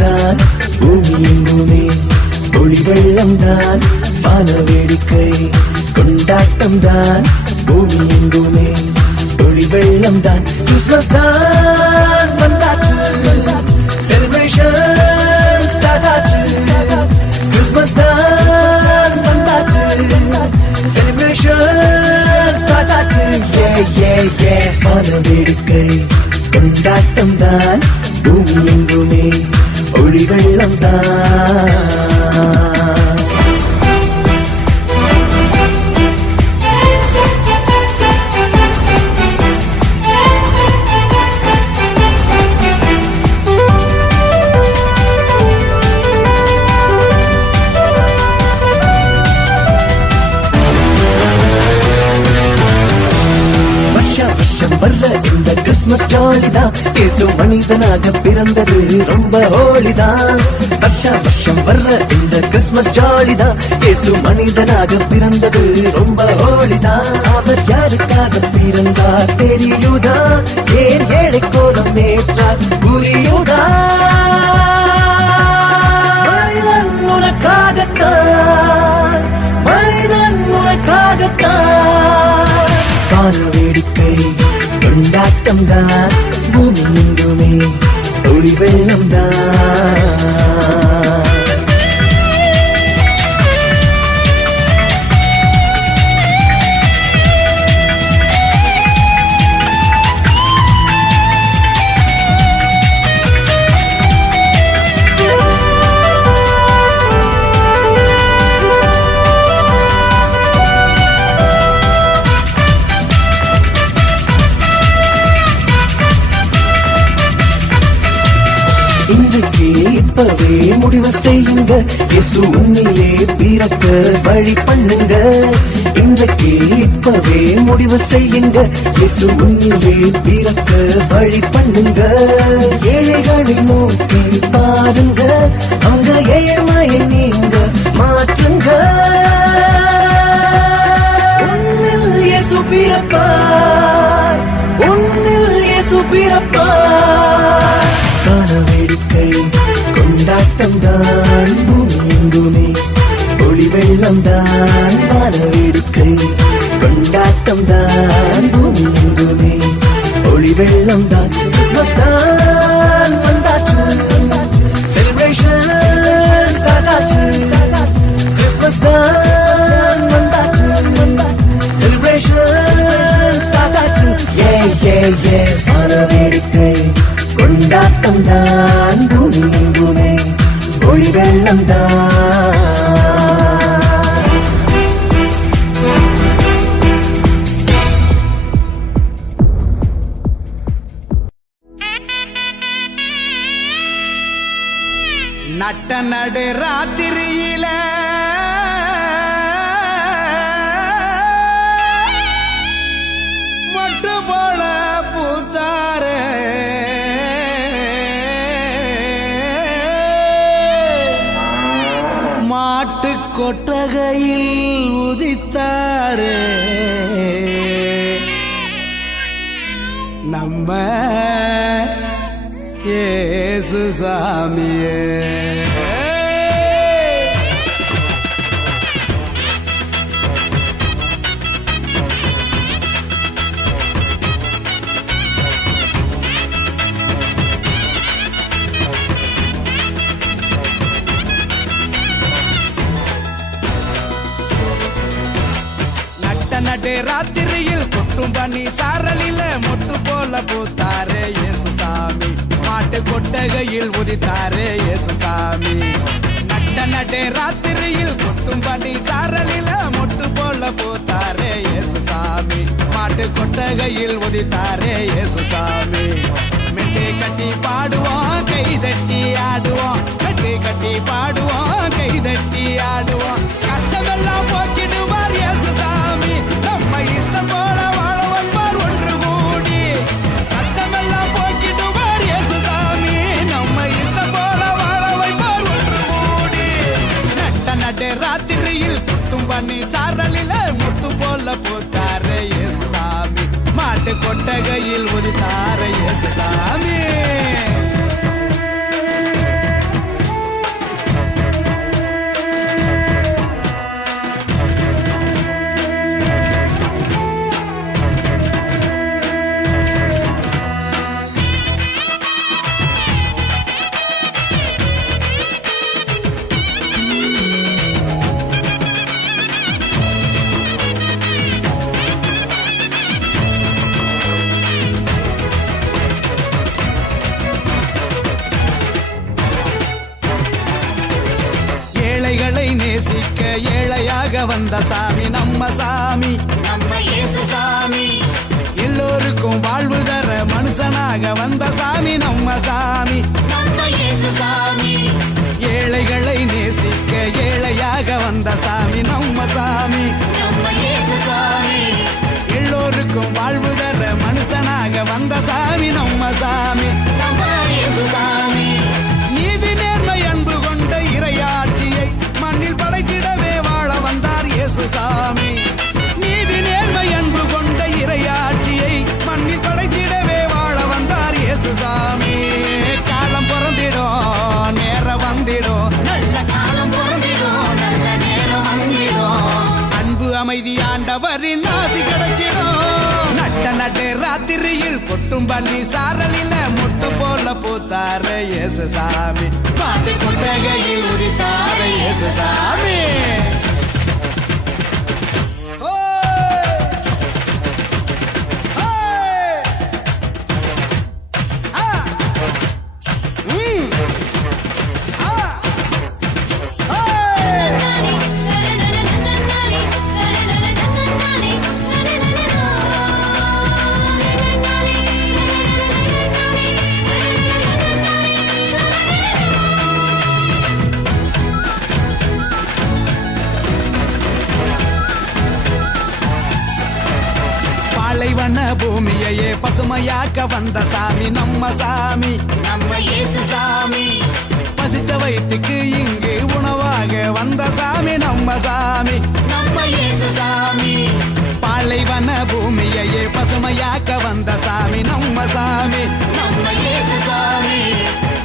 தான் பூமி எங்குமே ஒளி வெள்ளம் தான் வான வேடிக்கை கொண்டாட்டம் தான் பூமி எங்குமே ஒளி வெள்ளம் தான் கிறிஸ்மஸ் தான் வந்தாச்சு செலிப்ரேஷன் ஸ்டார்ட் ஆச்சு கிறிஸ்மஸ் தான் வந்தாச்சு செலிப்ரேஷன் ஸ்டார்ட் ஆச்சு வான வேடிக்கை கொண்டாட்டம் தான் பூமி எங்குமே ஒளி வெள்ளம் தான் வர்ற இந்த கிறிஸ்மஸ் ஜாலிதான் ஏதோ மனிதனாக பிறந்தது ரொம்ப ஹோலிதான் வருஷம் வர்ற இந்த கிறிஸ்மஸ் ஜாலிதான் ஏதோ மனிதனாக பிறந்தது ரொம்ப ஹோலிதான் அவர் யாருக்காக பிறந்தார் தெரியுதா ஏன் ஏழை கோலம் நேற்றார் புரியுதா மனிதன் உனக்காகத்தான் மனிதன் உனக்காகத்தான் வான வேடிக்கை கொண்டாட்டம் தான் பூமி எங்குமே ஒளி வெள்ளம் தான் இன்றைக்கு இப்பவே முடிவு செய்யுங்க இயேசு உன்னிலே பிறக்க வழி பண்ணுங்க இன்றைக்கு இப்பவே முடிவு செய்யுங்க இயேசு உன்னிலே பிறக்க வழி பண்ணுங்க ஏழைகளை நோக்கி பாருங்க அங்க ஏழ்மையை நீங்க மாற்றுங்க உன்னில் இயேசு பிறப்பார் உன்னில் இயேசு பிறப்பார் வான வேடிக்கை கொண்டாட்டம் தான் பூமி எங்குமே ஒளி வெள்ளம் தான் வான வேடிக்கை கொண்டாட்டம் தான் பூமி எங்குமே ஒளி வெள்ளம் தான் கிறிஸ்மஸ் தான் வந்தாச்சு செலிப்ரேஷன் ஸ்டார்ட் ஆச்சு கிறிஸ்மஸ் தான் வந்தாச்சு செலிப்ரேஷன் ஸ்டார்ட் ஆச்சு வான வேடிக்கை கொண்டாட்டம் தான் பூமி எங்குமே ஒளி வெள்ளம் தான் நட்ட நடு ராத்திரியில மொட்டு போல பூத்தாரே மாட்டு கொட்டகையில் உதித்தாரே நம்ம இயேசு சாமியே நடு ராத்திரியில் கொட்டும் பனி சாரலில மொட்டு போல பூத்தாரே இயேசு சாமி மாட்டு கொட்டகையில் உதித்தாரே இயேசு சாமி நடு ராத்திரியில் கொட்டும் பனி சாரலில மொட்டு போல பூத்தாரே இயேசு சாமி மாட்டு கொட்டகையில் உதித்தாரே இயேசு சாமி மெட்டை கட்டி பாடுவோம் கை தட்டி ஆடுவோம் மெட்டை கட்டி பாடுவோம் கை தட்டி ஆடுவோம் கஷ்டமெல்லாம் போக்கிடுவார் இயேசு சாமி நம்ம இஷ்டம் போல வாழ வந்தார் ஒன்று கூடி கஷ்டமெல்லாம் போக்கிடுவார் இயேசு சாமி நம்ம இஷ்டம் போல வாழ வைப்பார் ஒன்று கூடி நடு ராத்திரியில் கொட்டும் பண்ணி சாரலில முட்டு போல பூத்தாரே இயேசு சாமி மாட்டு கொட்டகையில் உதித்தாரே இயேசு சாமி வந்த சாமி நம்ம சாமி நம்ம இயேசு சாமி. எல்லோருக்கும் வாழ்வு தர மனுஷனாக வந்த சாமி நம்ம சாமி நம்ம இயேசு சாமி. ஏழைகளை நேசிக்க ஏழையாக வந்த சாமி நம்ம சாமி நம்ம இயேசு சாமி. எல்லோருக்கும் வாழ்வு தர மனுஷனாக வந்த சாமி நம்ம சாமி நம்ம இயேசு சாமி. நீதி நேர்மை அன்பு கொண்ட இறையாட்சியை மண்ணில் படைத்திடவே வாழ வந்தார் இயேசு சாமி நீதி நேர்மை அன்பு கொண்ட இறையாட்சியை மண்ணில் படைத்திடவே வாழ வந்தார் இயேசு சாமி காலம் பிறந்திடும் நேரம் வந்திடும் நல்ல காலம் பொருந்திடும், நல்ல நேரம் வந்திடும். அன்பு அமைதி ஆண்டவரின் ஆசி கிடைச்சிடும் நட்ட நட்டு ராத்திரியில் கொட்டும் பண்ணி சாரலில முட்டு போல பூத்தார இயேசு சாமி பாட்டு கொட்டகையில் உதித்தார இயேசு சாமி. ஓய்! ஓய்! ஆ! ம்! ஆ! ஓய்! பாலைவன பூமியையே பசுமையாக்க வந்த சாமி நம்ம சாமி நம்ம இயேசு சாமி. பசிச்ச வயிற்றுக்கு இங்கு உணவாக வந்த சாமி நம்ம சாமி நம்ம இயேசு சாமி. பாலைவன பூமியையே பசுமையாக்க வந்த சாமி நம்ம சாமி நம்ம இயேசு சாமி.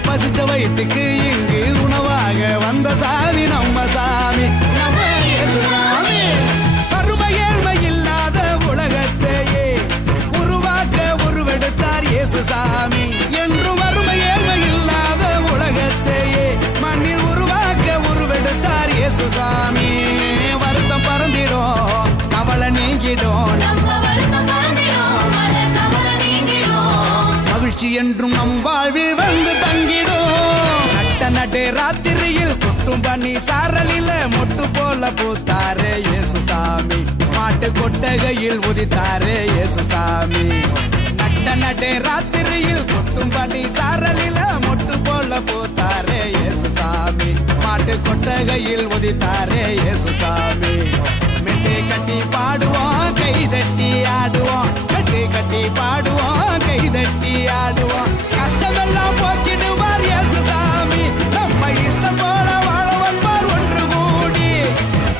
பசிச்ச வயிற்றுக்கு இங்கு உணவாக வந்த சாமி நம்ம சாமி நம்ம இயேசு சாமி. வறுமை ஏழ்மை இல்லாத உலகத்தையே உருவாக்க உருவெடுத்தார் இயேசு சாமி என்று வறுமை ஏழ்மை இல்லாத உலகத்தையே மண்ணில் உருவாக்க உருவெடுத்தார் இயேசு சாமி வருத்தம் பறந்திடும் கவலை நீங்கிடும் நம்ம வருத்தம் பறந்திடும், மன கவலை நீங்கிடும். மகிழ்ச்சி என்றும் நம் வாழ்வில் வந்து தங்கிடும் நட்ட நடு ராத்திரியில் கொட்டும் பண்ணி சாரலில மொட்டு போல பூத்தாரே இயேசு சாமி மாட்டு கொட்டகையில் உதித்தாரே இயேசு சாமி நட்ட நடு ராத்திரியில் கொட்டும் பண்ணி சாரலில மொட்டு போல பூத்தாரே இயேசு சாமி மாட்டு கொட்டகையில் உதித்தாரே இயேசு சாமி மெட்டை கட்டி பாடுவோம் கை தட்டி ஆடுவோம் கட்டி கட்டி பாடுவோம் கை தட்டி ஆடுவோம் கஷ்டமெல்லாம் போக்கிடுவார் இயேசு சாமி நம்ம இஷ்டம் போல வாழ வந்தார் ஒன்று கூடி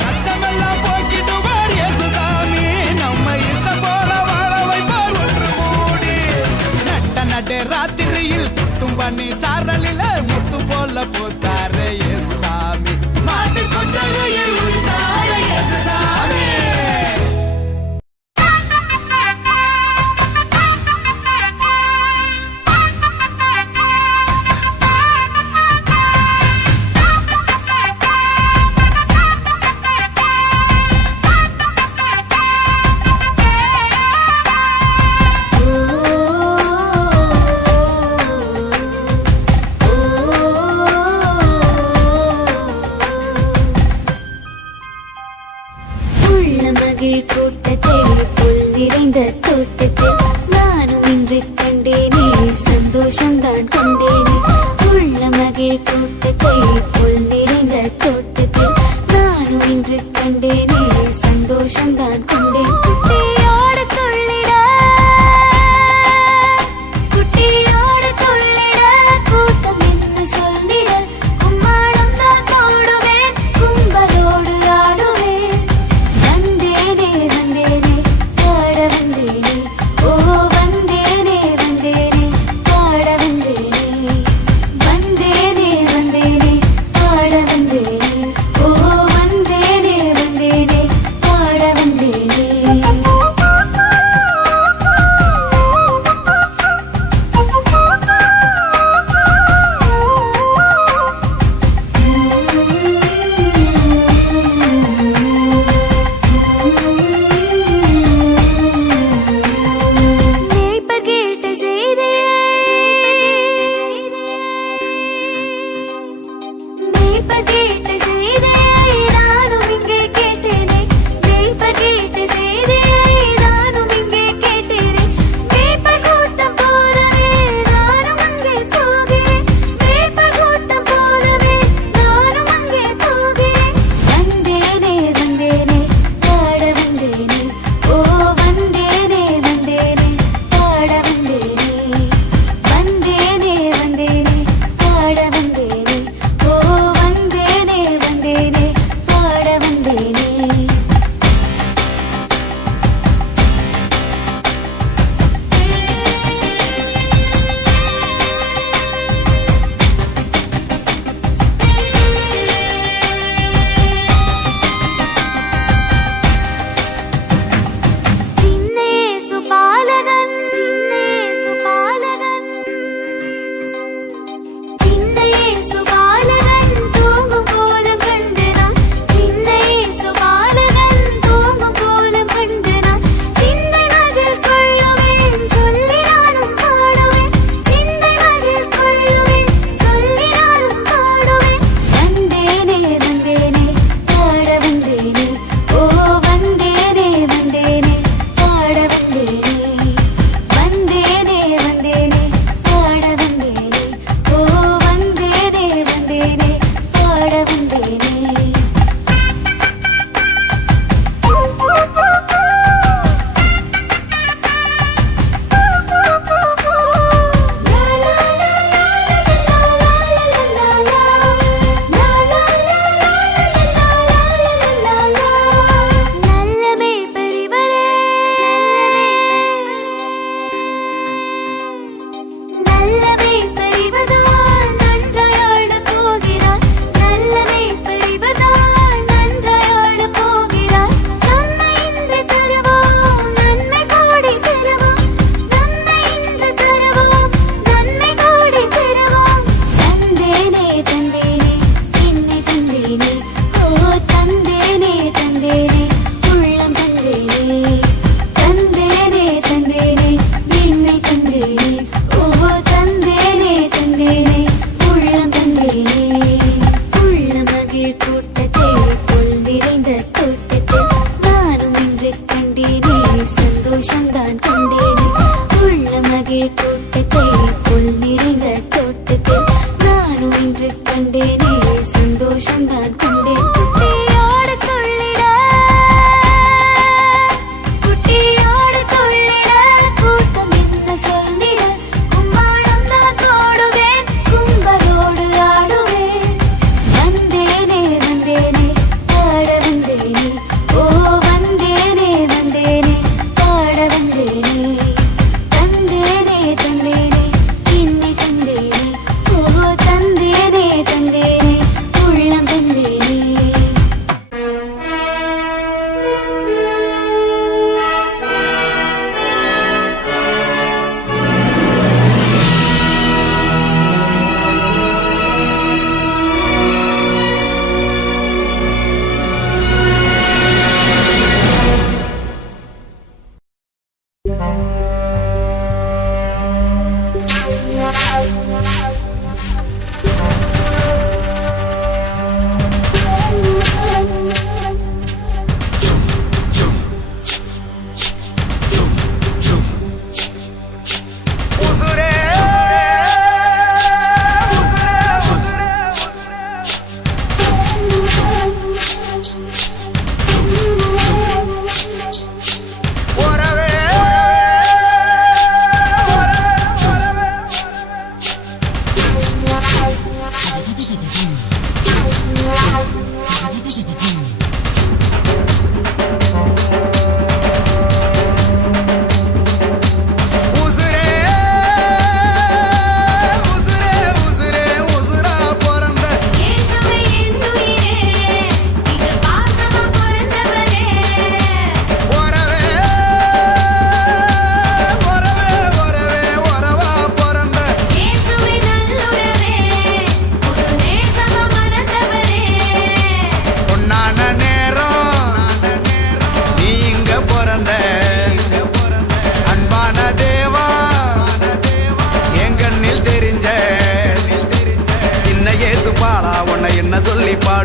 கஷ்டமெல்லாம் போக்கிடுவார் இயேசு சாமி நம்ம இஷ்டம் போல வாழ வைப்பார் ஒன்று கூடி நட்ட நட்டு ராத்திரியில் கொட்டும் பண்ணி சாரலில முட்டு போல போத்தாரு இயேசு சாமி மாட்டு கொட்டகையில் உயிர்த்தார இயேசு சாமி கூட்டத்தை புல் நிறைந்த தோட்டத்தில் நானும் இன்று கண்டேனே சந்தோஷம்தான் கண்டேனே உள்ள மகிழ் கூட்டத்தை புல் நிறைந்த தோட்டத்தில் நானும் இன்று கண்டேனே சந்தோஷம்தான் கண்டேன் குட்டியோடு துள்ளிட குட்டியோடு துள்ளிட கூட்டம் என்ன சொல்லிட கும்மாளம் தான் போடுவேன் கும்பலோடு ஆடுவேன் வந்தேனே வந்தேனே பாட வந்தேனே ஓ வந்தேனே வந்தேனே பாட வந்தேனே வந்தேனே வந்தேனே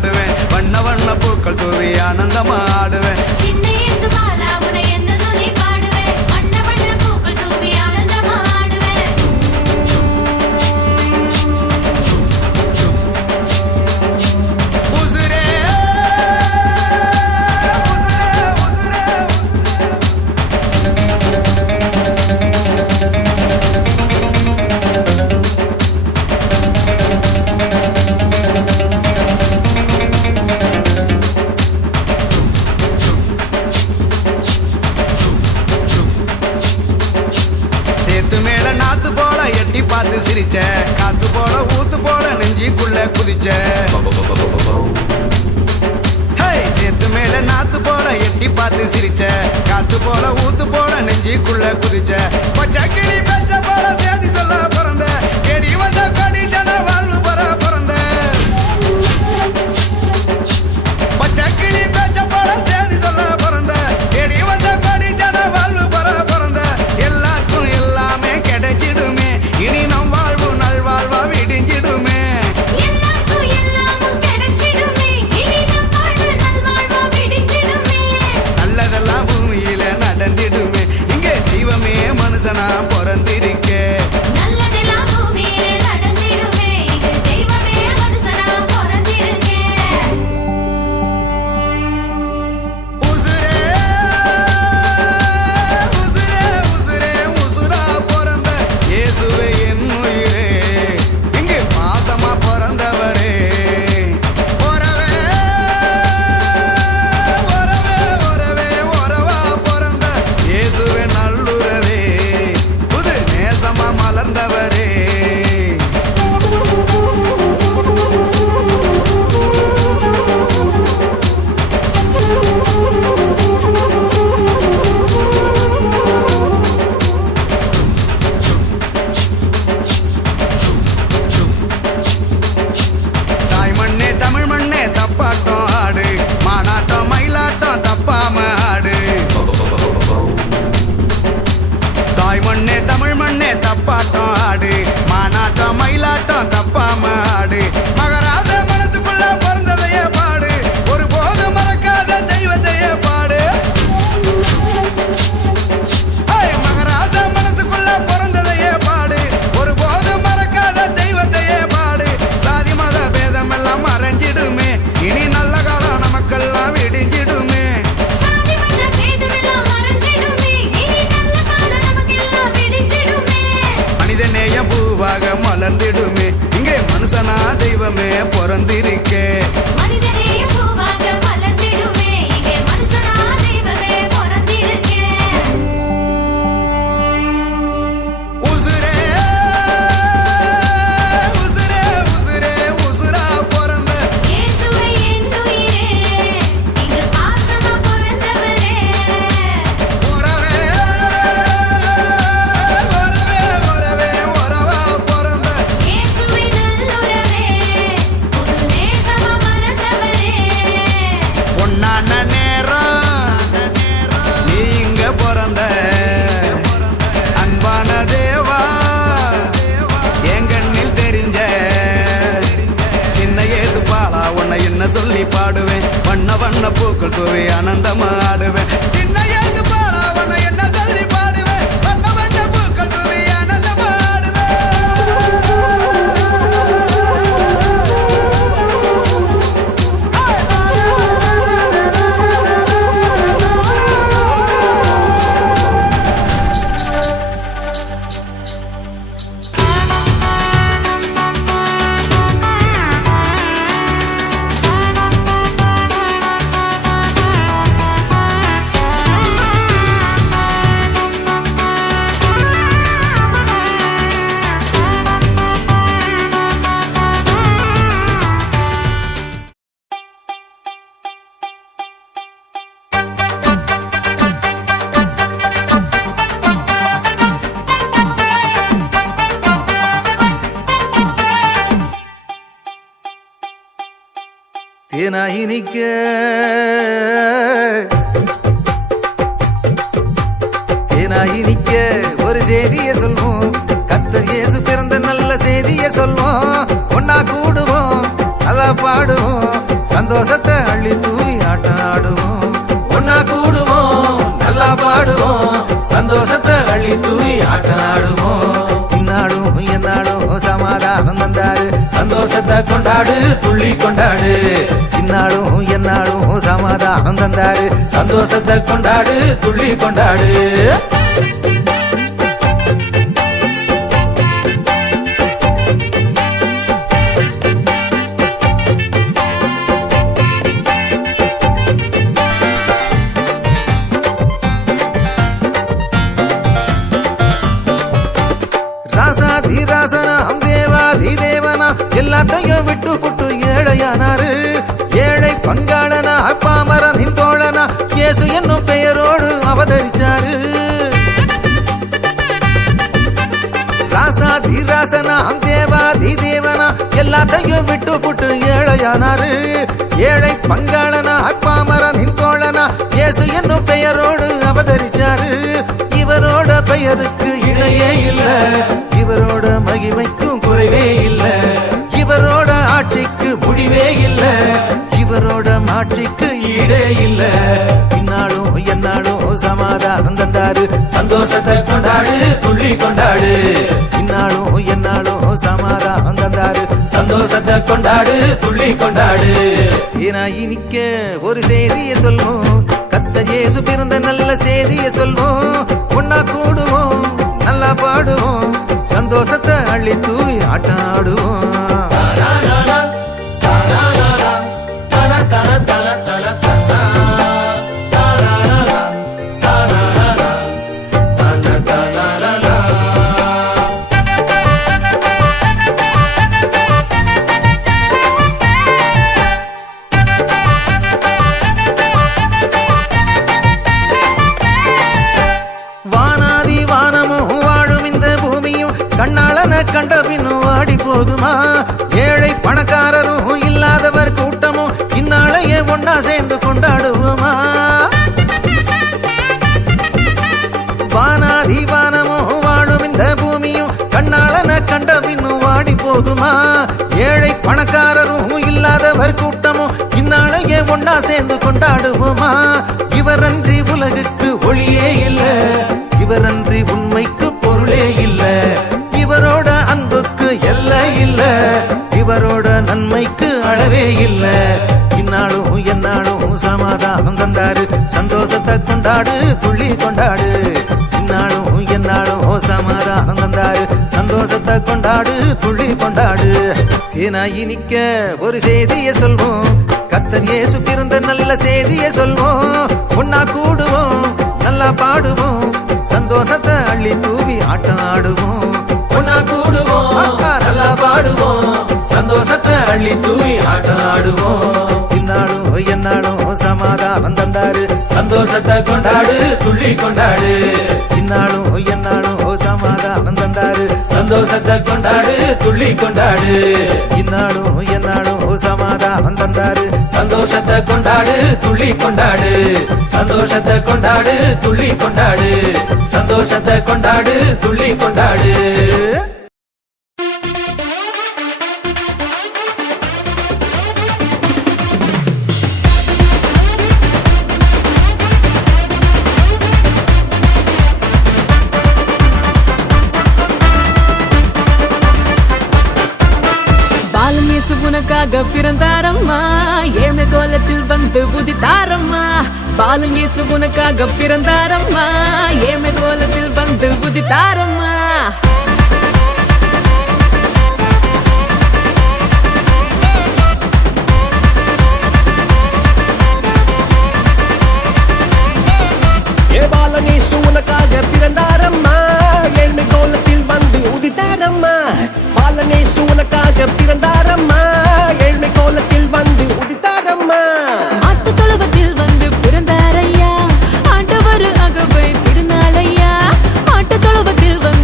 பாடுவேன் வண்ண வண்ண பூக்கள் தூவி ஆனந்தமா ஆடுவேன் சின்ன இயேசு பாலா உன்னை என்ன சொல்லி பாடுவேன் வண்ண வண்ண பூக்கள் தூவி ஆனந்தமா ஆடுவேன் உசுரே சேத்து மேல நாத்து போல எட்டி பார்த்து சிரிச்ச காத்து போல ஊத்து போல நெஞ்சிக்குள்ள குதிச்ச சேத்து மேல நாத்து போல எட்டி பார்த்து சிரிச்ச காத்து போல ஊத்து போல நெஞ்சிக்குள்ள குதிச்ச பச்சை கிளி பச்சை போல சேதி சொல்ல பிறந்த கேடி வந்த கொடி ஜன வாழ்வு பெற பிறந்த பச்சை கிளி பச்சை போல சேதி சொல்ல பிறந்த கேடி வந்த கொடி ஜன வாழ்வு பெற பிறந்த எல்லாருக்கும் எல்லாமே கிடைச்சிடுமே இனி நம் வாழ்வு நல்வாழ்வா விடிஞ்சிடுமே எல்லாருக்கும் எல்லாமும் கிடைச்சிடுமே இனி நம் வாழ்வு நல்வாழ்வா விடிஞ்சிடுமே நல்லதெல்லாம் பூமியில நடந்திடுமே இங்கே தெய்வமே மனுஷனா பிறந்திருக்கே நல்லதெல்லாம் பூமியிலே நடந்திடுமே இது தெய்வமே மனுஷனா பிறந்திருக்கேன் உசுரே உசுரே உசுரே உசுரா பிறந்த இயேசுவே என் உயிரே இங்கே பாசமா பிறந்தவரே ஒரவே ஒரவே ஒரவே ஒரவா பிறந்த இயேசுவே நல்லுறவே புது நேசமா மலர்ந்தவரே தாய் மண்ணே தமிழ் மண்ணே தப்பாட்டம் ஆடு மானாட்டம் மயிலாட்டம் தப்பாம ஆடு தாய் மண்ணே தமிழ் மண்ணே தப்பாட்டம் ஆடு மானாட்டம் மயிலாட்டம் தப்பாம ஆடு மகராச மனசுக்குள்ள பிறந்ததையே பாடு ஒரு போது மறக்காத தெய்வத்தையே பாடு மகராச மனசுக்குள்ள பிறந்ததையே பாடு ஒரு போது மறக்காத தெய்வத்தையே பாடு சாதி மத பேதம் எல்லாம் மறைஞ்சிடுமே இனி நல்ல காலம் நமக்கெல்லாம் விடிஞ்சிடுமே சாதி மத பேதமெல்லாம் மறைஞ்சிடுமே இனி நல்ல காலம் நமக்கெல்லாம் விடிஞ்சிடுமே மனித நேயம் பூவாக மலர்ந்திடுமே இங்கே மனுஷனா தெய்வமே பிறந்திருக்கே மனிதனே பூவாக மலர்ந்திடுமே இங்கே மனுஷனா தெய்வமே பிறந்திருக்கேன் உசுரே உசுரே உசுரே உசுரா பிறந்த இயேசுவே என் உயிரே இங்கு பாசமா பிறந்தவரே ஒரவே ஒரவே ஒரவே ஒரவா பிறந்த இயேசுவே நல்லுறவே புது நேசமா மலர்ந்தவரே பொன்னான நேரம் நீ இங்க பிறந்த அன்பான தேவா என் கண்ணில் தெரிஞ்ச சின்ன இயேசு பாலா உன்னை என்ன சொல்லி பாடுவேன் வண்ண வண்ண பூக்கள் தூவி ஆனந்தமா ஆடுவேன் சின்ன இயேசு பாலா உன்னை என்ன சொல்லி பாடுவேன் வண்ண வண்ண பூக்கள் தூவி ஆனந்தமா ஆடுவேன் தேனாயினிக்க தேனாயினிக்க ஒரு செய்தியை சொல்வோம், கர்த்தர் இயேசு பிறந்த நல்ல செய்தியை சொல்வோம். ஒன்னா கூடுவோம், அத பாடுவோம், அள்ளி தூவி ஆட்டாடுவோம் இந்நாளும் எந்நாளும் சமாதானம் தந்தாரு சந்தோஷத்தை கொண்டாடு துள்ளி கொண்டாடு இந்நாளும் எந்நாளும் சமாதானம் தந்தாரு சந்தோஷத்தை கொண்டாடு துள்ளி கொண்டாடு ராசாதிராசனாம் தேவாதி தேவனா எல்லாத்தையும் விட்டு புட்டு ஏழையானாரு ஏழை பங்காளனா பாமரனின் தோழனா இயேசு என்னும் பெயரோடு அவதரிச்சாரு ராசாதிராசனாம் தேவாதி தேவனா எல்லாத்தையும் விட்டு புட்டு ஏழையானாரு ஏழை பங்காளனா பாமரனின் தோழனா இயேசு என்னும் பெயரோடு அவதரிச்சாரு இவரோட பெயருக்கு இணையே இல்ல இவரோட மகிமைக்கும் குறைவே இல்ல இவரோட ஆட்சிக்கு முடிவே இல்ல இவரோட மாட்சிக்கு ஈடே இல்ல இந்நாளும் எந்நாளும் சமாதானம் தந்தாரு சந்தோஷத்தை கொண்டாடு துள்ளி கொண்டாடு இந்நாளும் எந்நாளும் சமாதானம் தந்தாரு சந்தோஷத்தை கொண்டாடு துள்ளி கொண்டாடு இனிக்க ஒரு செய்தியை சொல்லும் கர்த்தர் இயேசு பிறந்த நல்ல செய்தியை சொல்வோம் ஒன்னா கூடுவோம் நல்லா பாடுவோம் சந்தோஷத்தை அள்ளி தூவி ஆட்டாடுவோம் கண்ணாளன கண்ட பின்னும் வாடி போகுமா ஏழை பணக்காரரும் இல்லாதவர் கூட்டமும் இந்நாளையே ஒன்னா சேர்ந்து கொண்டாடுவோமா வானாதி வானமும் வாழும் இந்த பூமியும் கண்ணாளன கண்ட பின்னும் வாடி போகுமா ஏழை பணக்காரரும் இல்லாதவர் கூட்டமும் இந்நாளையே ஒன்னா சேர்ந்து கொண்டாடுவோமா இவரன்றி உலகுக்கு ஒளியே இல்ல இவரன்றி உண்மைக்கு பொருளே இல்ல இவரோட அன்புக்கு எல்லை இல்ல இவரோட நன்மைக்கு அளவே இல்ல இந்நாளும் எந்நாளும் சமாதானம் தந்தாரு சந்தோஷத்தை கொண்டாடு துள்ளி கொண்டாடு இந்நாளும் எந்நாளும் சமாதானம் தந்தாரு சந்தோஷத்தை கொண்டாடு துள்ளி கொண்டாடு இனிக்க ஒரு செய்தியை சொல்வோம் கர்த்தர் இயேசு பிறந்த நல்ல செய்தியை சொல்வோம் ஒன்னா கூடுவோம் நல்லா பாடுவோம் சந்தோஷத்தை அள்ளி தூவி ஆட்டம் ஆடுவோம் ஒன்னா கூடுவோம் நல்லா பாடுவோம் சந்தோஷத்தை அள்ளி தூவி ஆட்டம் ஆடுவோம் இந்நாளும் எந்நாளும் சமாதானம் தந்தாரு சந்தோஷத்தை கொண்டாடு துள்ளி கொண்டாடு இந்நாளும் எந்நாளும் சமாதானம் தந்தாரு சந்தோஷத்தை கொண்டாடு துள்ளி கொண்டாடு இந்நாளும் எந்நாளும் சமாதானம் தந்தாரு சந்தோஷத்தை கொண்டாடு துள்ளி கொண்டாடு சந்தோஷத்தை கொண்டாடு துள்ளி கொண்டாடு சந்தோஷத்தை கொண்டாடு துள்ளி கொண்டாடு உனக்காக பிறந்தாரம்மா ஏழ்மை கோலத்தில் வந்து உதித்தாரம்மா பாலன் இயேசு உனக்காக பிறந்தாரம்மா ஏழ்மை கோலத்தில் வந்து உதித்தாரம்மா பாலன் இயேசு உனக்காக பிறந்தாரம்மா ஏழ்மை கோலத்தில் வந்து உதித்தாரம்மா பாலன் இயேசு உனக்காக பிறந்தாரம்மா ஏழ்மை கோலத்தில் வந்து உதித்தாரம்மா ஆட்டு தொழுவத்தில் வந்து பிறந்தாரையா ஆண்டவர் அகவை திருநாளையா ஆட்டு தொழுவத்தில் வந்து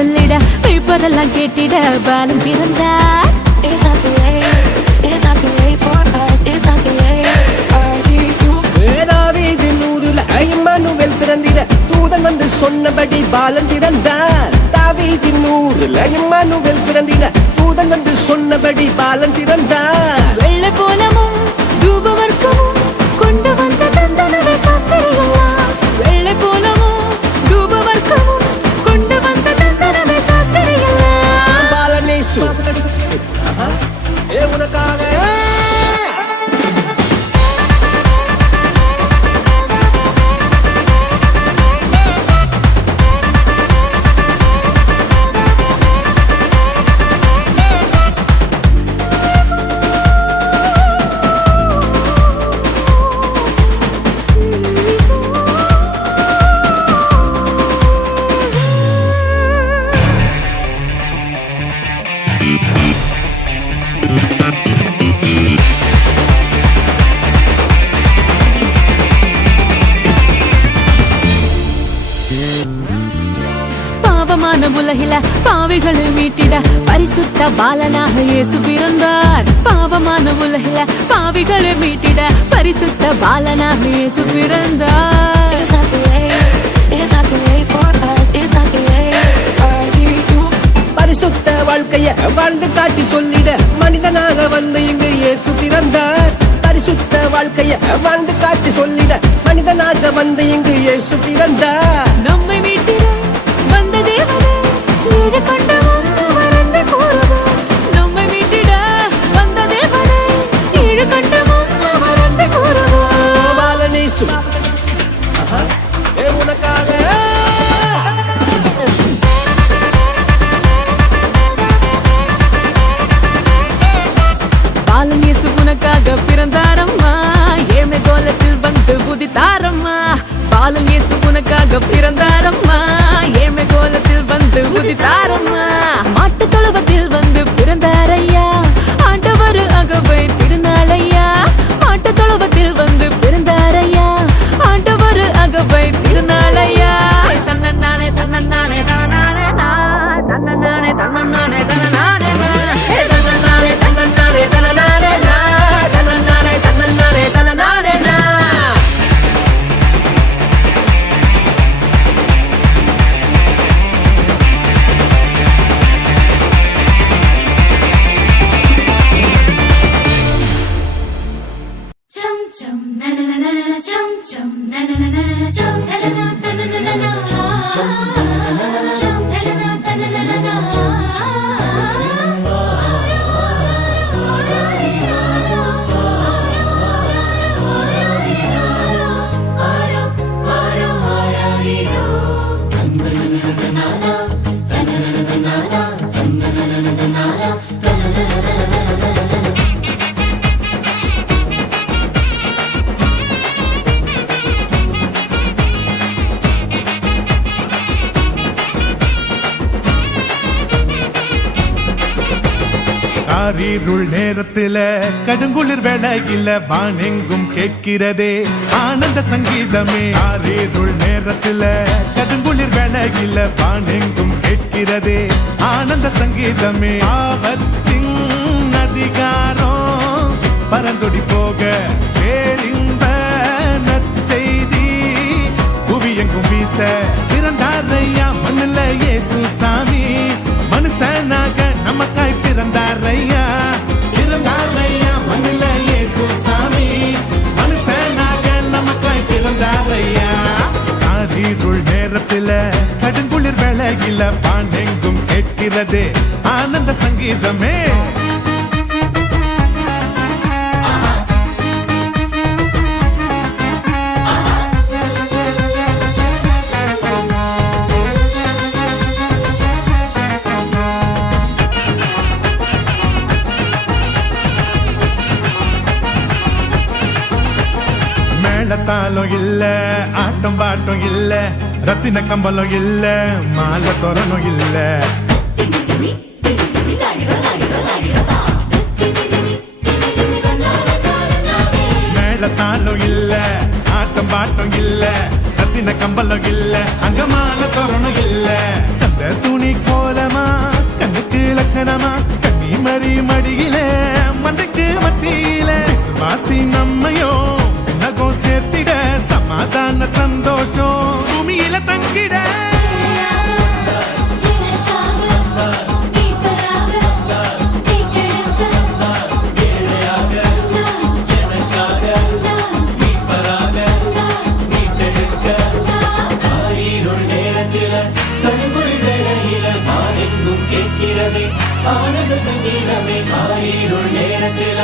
சொல்லிட பேப்பரெல்லாம் கேட்டிட பாலன் பிறந்தார். It's not too late. It's not too late for us. It's not too late. I need you. தாவீதின் ஊரில் இம்மானுவேல் பிறந்திட தூதன் வந்து சொன்னபடி பாலன் பிறந்தார். தாவீதின் ஊரில் இம்மானுவேல் பிறந்திட தூதன் வந்து சொன்னபடி பாலன் பிறந்தார். வெள்ளை போலமும் தூபவர்க்கமும் கொண்டு வந்த தந்தனவே சாஸ்திரிகளா. வெள்ளை போலமும் தூபவர்க்கமும் கொண்டு வந்த தந்தனவே சாஸ்திரிகளா. பாலனேசு உனக்காக பாவமான உலகில பாவிகளை மீட்டிட பரிசுத்த பாலனாக இயேசு பிறந்தார். பாவமான உலகில பாவிகளை மீட்டிட பரிசுத்த பாலனாக இயேசு பிறந்தார். It's not too late. It's not too late for us. It's not too late. I need you. பரிசுத்த வாழ்க்கைய வாழ்ந்து காட்டி சொல்லிட மனிதனாக வந்து இங்கு இயேசு பிறந்தார். பரிசுத்த வாழ்க்கைய வாழ்ந்து காட்டி சொல்லிட மனிதனாக வந்து இங்கு இயேசு பிறந்தார். நம்மை மீட்டிட வந்த தேவனே ஈடு கொண்ட வந்தவர் அன்பை கூறுவோம். நம்மை மீட்டிட வந்த தேவனே ஈடு கொண்ட வந்தவர் அன்பை கூறுவோம். பாலனேசு உனக்காக பாலன் இயேசு உனக்காக பிறந்தாரம்மா. ஏழ்மை கோலத்தில் வந்து உதித்தாரம்மா. பாலன் இயேசு உனக்காக பிறந்தாரம்மா. ஏழ்மை கோலத்தில் வந்து உதித்தாரம்மா. மாட்டு தொழுவத்தில் வந்து பிறந்தாரையா. ஆண்டவர் அகவை திருநாளையா. மாட்டு தொழுவத்தில் வந்து பிறந்தாரையா. ஆண்டவர் அகவை திருநாளையா. தன்னன்னானே தன்னன்னானே தானானே நான். தன்னன்னானே தன்னன்னானே தனநானே நான். தன்னன்னானே தன்னன்னானே தனநானே நான். தன்னன்னானே தன்னன்னானே தனநானே நான். Chum chum na na na na na chum chum na na na na na chum na na na na na na chum chum na na na na na chum na na na na na chum. காரிருள் நேரத்தில கடுங்குளிர் வேளையில வானெங்கும் கேட்கிறதே ஆனந்த சங்கீதமே. காரிருள் நேரத்தில கடுங்குளிர் வேளையில வானெங்கும் கேட்கிறதே ஆனந்த சங்கீதமே. ஆபத்தின் அதிகாரம் பரந்தொடி போக பேரின்ப நற்செய்தி புவியெங்கும் வீச பிறந்தாரையா மண்ணுல இயேசு சாமி. மனுஷனாக நமக்காய் பிறந்தாரையா. பிறந்தாரையா மண்ணுல இயேசு சாமி. மனுஷனாக நமக்காய் பிறந்தாரையா. காரிருள் நேரத்தில கடுங்குளிர் வேளையில பாண்டெங்கும் கேட்கிறதே ஆனந்த சங்கீதமே. மேளத்தாளம் இல்ல ஆட்டம் பாட்டம் இல்ல ரத்தின கம்பளம் இல்ல மாலை தோரணம் இல்ல. மேளத்தாளம் இல்ல ஆட்டம் பாட்டம் இல்ல ரத்தின கம்பளம் இல்ல அங்க மாலை தோரணம் இல்ல. அந்த துணி வாகனமா கன்னிமரி மடியில மந்தைக்கு மத்தியில விசுவாசி நம்மையோ நகோ சேர்த்திட சமாதான சந்தோஷம் பூமியில தங்கிட ஆனந்த சங்கீதமே ஆரீருள் நேரத்தில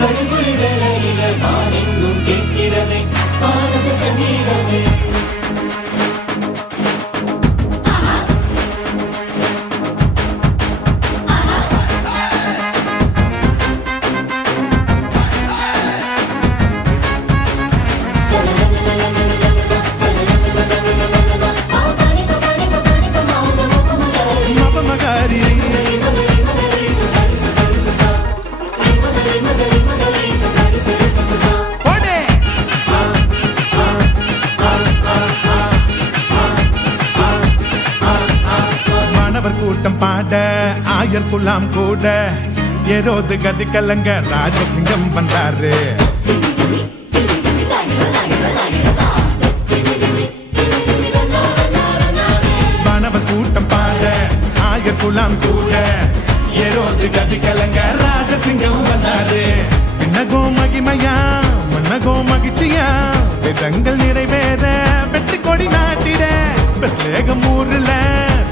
கடுங்குழி வேளையில நான் எங்கும் கேட்கிறதே ஆனந்த சங்கீதமே மகரி மாணவர் கூட்டம் பாட ஆயர் குலாம் கூட ஏரோது கதி கலங்க ராஜசிங்கம் வந்தாரு மாணவர் கூட்டம் பாட ஆயர் குலாம் கூட ஏரோது கதி கலங்க ராஜசிங்கம் வந்தாரு விண்ணகோ மகிமையா மன்னகோ மகிழ்ச்சியா விதங்கள் நிறைவேற வெற்றி கொடி நாட்டிட பெத்லேகம் ஊர்ல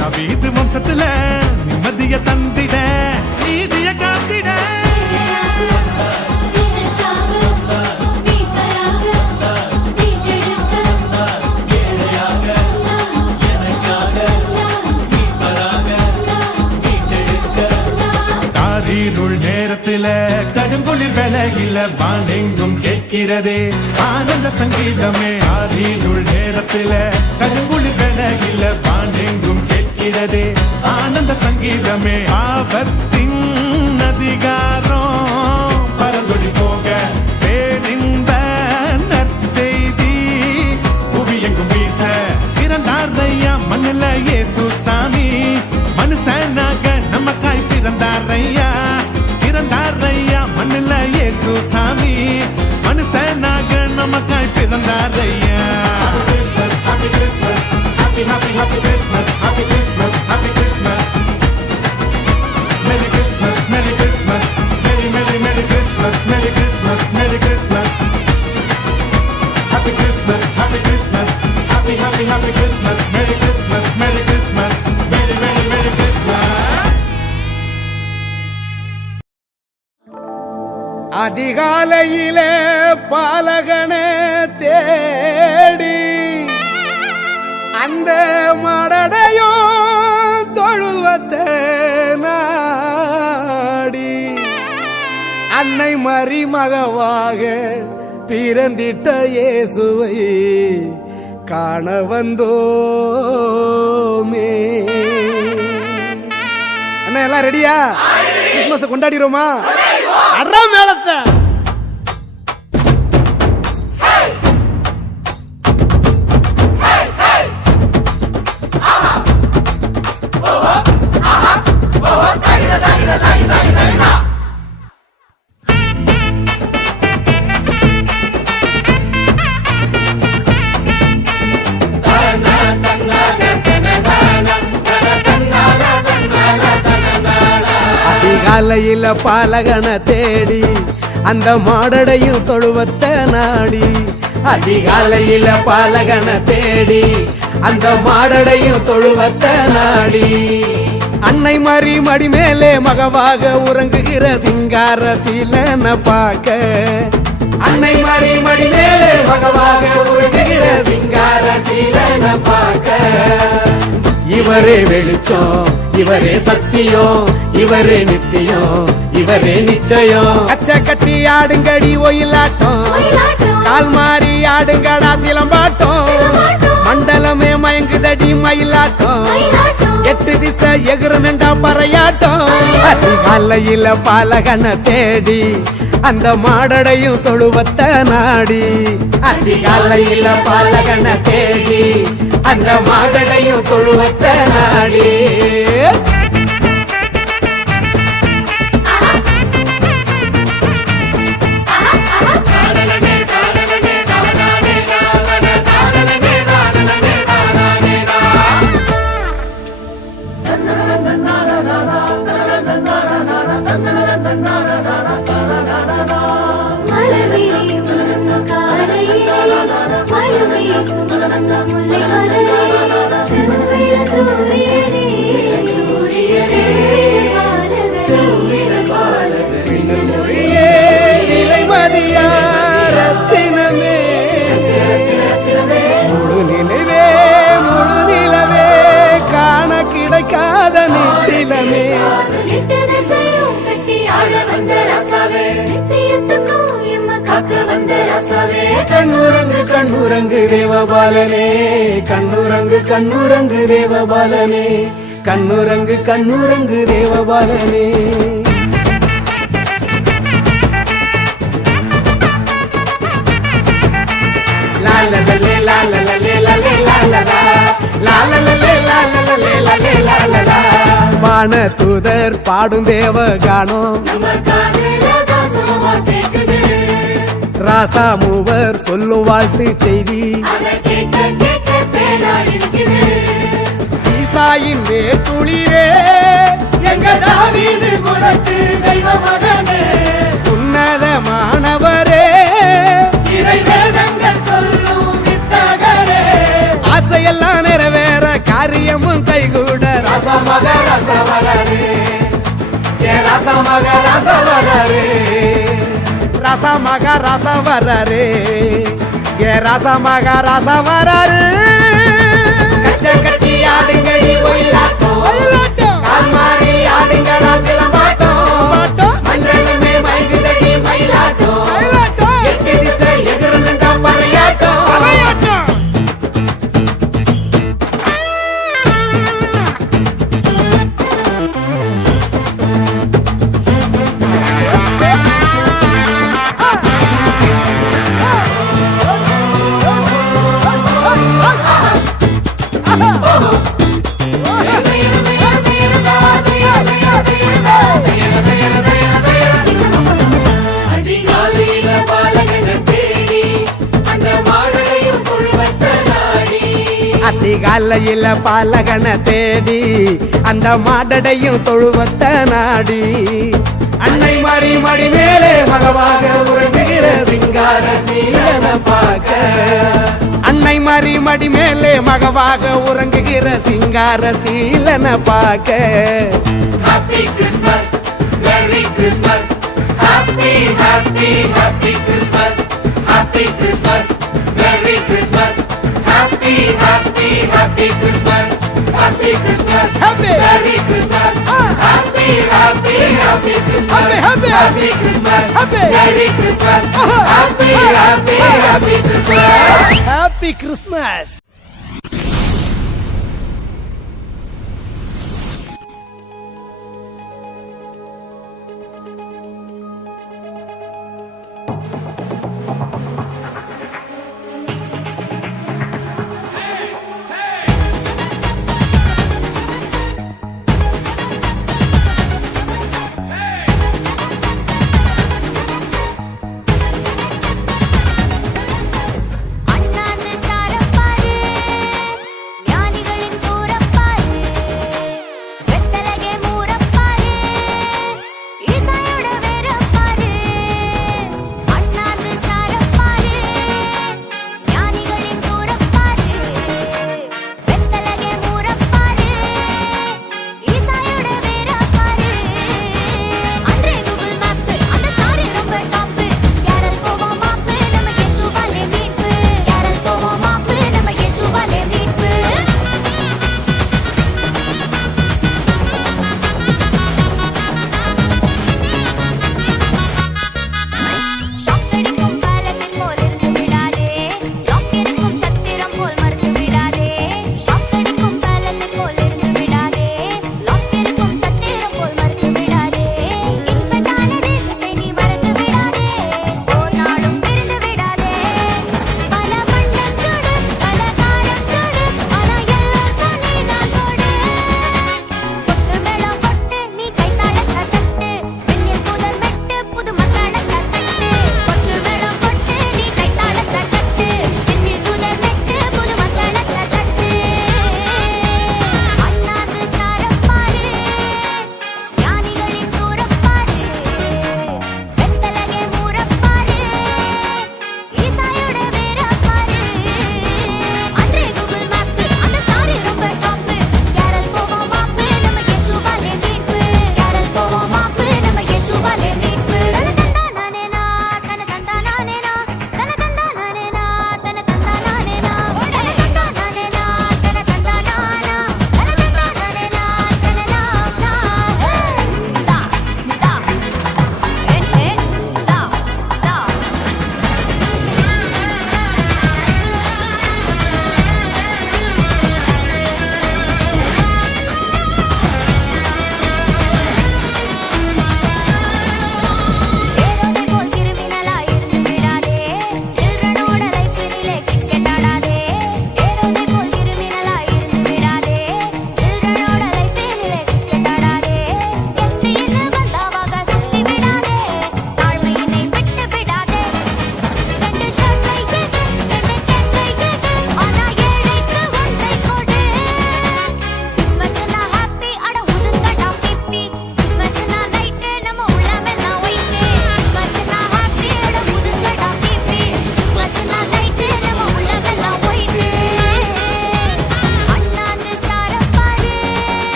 நவீது வம்சத்துல நிம்மதிய தந்திட நீதிய காத்திட காரீருள் நேரத்தில கடுங்குளிர் வேளையில வானெங்கும் கேட்கிறதே ஆனந்த சங்கீதமே ஆரீருள் நேரத்தில கடுங்குளிர் வேளையில வானெங்கும் கேட்கிறதே ஆனந்த சங்கீதமே ஆபத்தின் அதிகாரம் பரந்தொடி போக பேரின்ப நற்செய்தி புவி எங்கும் வீச பிறந்தார் ஐயா மண்ணில இயேசு சாமி மனுஷனாக நமக்காய் பிறந்தார் ஐயா மண்ணில இயேசு சாமி மனுஷனாக நமக்காய் பிறந்தார் ஐயா Happy Christmas, happy Christmas, happy Christmas, happy Christmas. Merry Christmas, Merry Christmas, Merry Christmas, Merry Christmas, Merry Christmas. Happy Christmas, happy Christmas, happy Christmas, Merry Christmas, Merry Christmas, Merry Christmas. அதிகாலையிலே பாலகனே தேடி அந்த மடடையும் தொழுவத்தை நாடி அன்னை மரிமகவாக பிறந்திட்ட இயேசுவை காண வந்தோமே. அண்ணா எல்லாம் ரெடியா? கிறிஸ்துமஸ் கொண்டாடிரோமா? அறா மேளத்தை அதிகாலையில பாலகன தேடி அந்த மாடடையும் தொழுவத்த நாடி அதிகாலையில பாலகன தேடி அந்த மாடடையும் தொழுவத்த நாடி அன்னை மரி மடி மேலே மகவாக உறங்குகிற சிங்கார சீலன பாக்க அன்னை மரி மடி மேலே மகவாக உறங்குகிற சிங்கார சீலன பாக்க இவரே வெளிச்சம் இவரே சத்தியம் இவரே நித்தியம் இவரே நிச்சயம் அச்ச கட்டி ஆடுங்கடி ஒயிலாட்டம் கால் மாறி ஆடுங்கடா சிலம்பாட்டம் மண்டலமே மயங்குதடி மயிலாட்டம் எட்டு திசை எகுறமெண்டா பறையாட்டம் அதிகாலையில பாலகன தேடி அந்த மாடடையும் தொழுவத்த நாடி அதிகாலையில பாலகன தேடி அந்த மாடடையும் தொழுவத்த நாடி நதியா ரத்தினமே முழு நிலவே முழு நிலவே காண கிடைக்காத நித்திலமே எட்டு திசையும் கட்டி ஆட வந்த ராசாவே நித்தியத்துக்கும் எம்ம காக்க வந்த ராசாவே கண்ணுரங்கு கண்ணுரங்கு தேவபாலனே கண்ணுரங்கு கண்ணுரங்கு தேவபாலனே கண்ணுரங்கு கண்ணுரங்கு தேவபாலனே வான தூதர் பாடும் தேவ கானம் நம்ம காதல தாசமா கேக்குது ராசா மூவர் சொல்லும் வாழ்த்து செய்தி அத கேட்க கேட்க பேரா இருக்குது ஈசாயின் வேர்த்துளிரே எங்க தாவீது குலத்து தெய்வ மகனே உன்னதமானவரே இறை வேதங்கள் சொல்லும் வித்தகரே ஆசையெல்லாம் நிறைவேற காரியமும் கைகூட ரசமக ரசவரரே ரசமக ரசவரரே ரசமக ரசவரரே ரசமக ரசவரரே கட்டி ஆடுங்கடி ஒயிலாட்டம் கால் மாறி ஆடுங்களா சிலம்பாட்டம் மண்டலமே மயங்குதடி மயிலாட்டம் எட்டு திசை எதிர்ந்துட்டா பறையாட்டம் அதிகாலையில பாலகனை தேடி அந்த மாடலையும் குழுவத்த நாடி அதிகாலையில பாலகனை தேடி அந்த மாடடையும் தொழுவத்த நாடி அன்னை மறி மடி மேலே மகவாக உறங்குகிற சிங்கார சீலன பார்க்க அன்னை மறி மடி மேலே மகவாக உறங்குகிற சிங்கார சீலன பார்க்க happy Christmas merry Christmas happy happy happy Christmas happy Christmas merry Christmas happy happy happy Christmas happy Christmas merry Christmas happy happy happy Christmas happy Christmas merry Christmas happy happy happy Christmas happy Christmas அண்ணாந்து ஸ்டார பாரு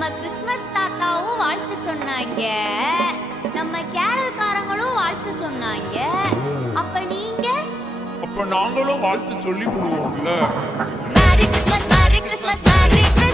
நம்ம Christmas தாத்தாவும் வாழ்த்து சொன்னாங்க, நம்ம கேரல்காரங்களும் வாழ்த்து சொன்னாங்க. அப்ப நீங்க? அப்ப நாங்களும் வாழ்த்து சொல்லி கொடுவோம்ல. Merry Christmas, merry Christmas, merry Christmas.